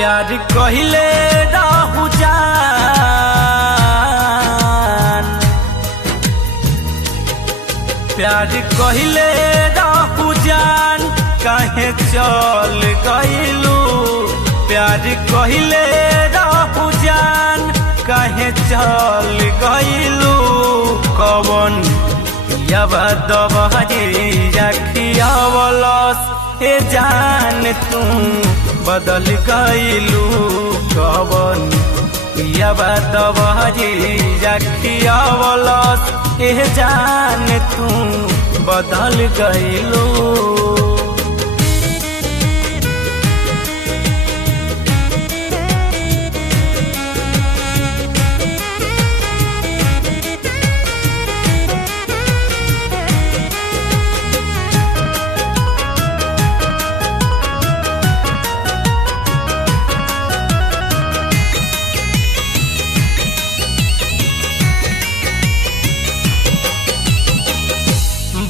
प्यार कहिले रहू जान, प्यार कहिले रहू जान, काहे चल गइलू। प्यार कहिले रहू जान, काहे चल गइलू। कवन याबा दबहरी रखियावलस हे जान तू बदल गइलू। कवन याबा दबहरी रखियावलस हे जान तू बदल गइलू।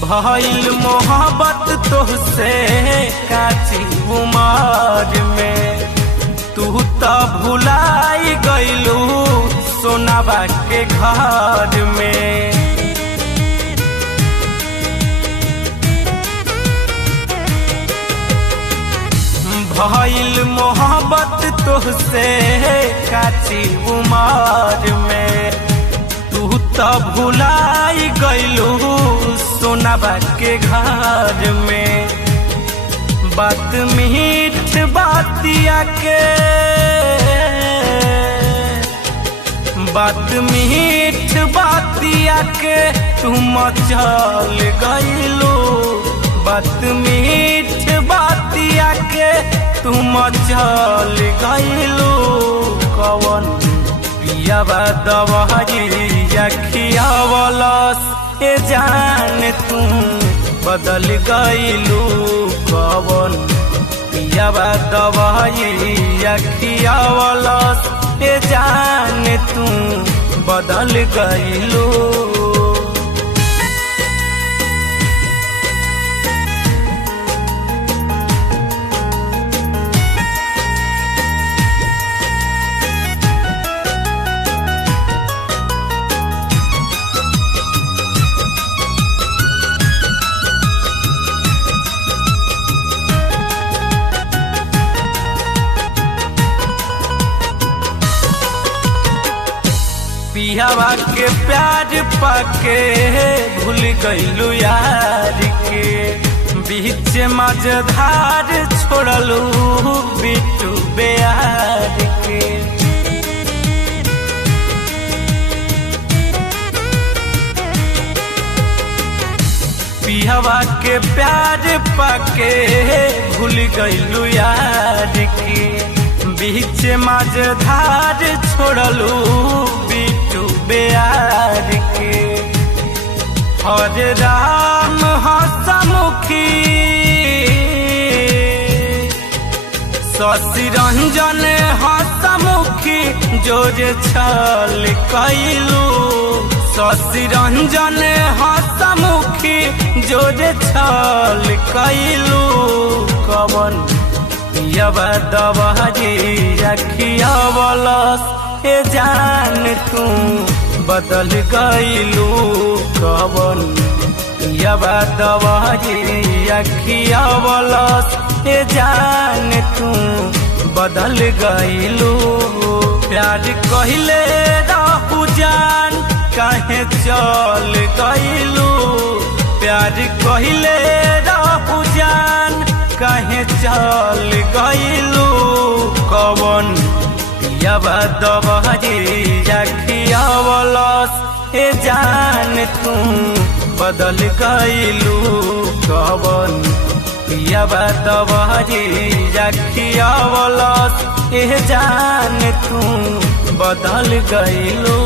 भइल मोहब्बत तोहसे काची उमर में, तू तो भुलाई गइलू सोनाबा के घर में। भइल मोहब्बत तोहसे काची उमर में, तू तो भुलाई गइलू सोनाबा के घर में। बात मीठ बातिया के, बात मीठ बातिया के तुम चल गइलू। बात मीठ बातिया के तुम चल गइलू। कवन याबा दबहरी रखियावलस हे जान तू बदल गइलू। कवन याबा दबहरी रखियावलस हे जान तू बदल गइलू। पियावा के प्यार पाके भूल गइलू यार के, बीच मझधार छोड़लू बिट्टू बेयार के। पियावा के प्यार पाके भूल गइलू यार के, बीच मझधार छोड़लू बिट्टू बेयार के। हर राम हसमुखी शशि रंजन हसमुखी जोर छल कइलू। शशि रंजन हसमुखी जोर छल कइलू। कवन याबा दबहरी रखियावलस हे जान तू बदल गइलू। कवन याबा दबहरी रखियावलस हे जान तू बदल गइलू। प्यार कहिले रहू जान, काहे चल गइलू। प्यार कहिले रहू जान, काहे चल गइलू। कवन याबा दबहरी रखियावलस हे जान तू बदल गइलू। कवन याबा दबहरी रखियावलस हे जान तू बदल गइलू।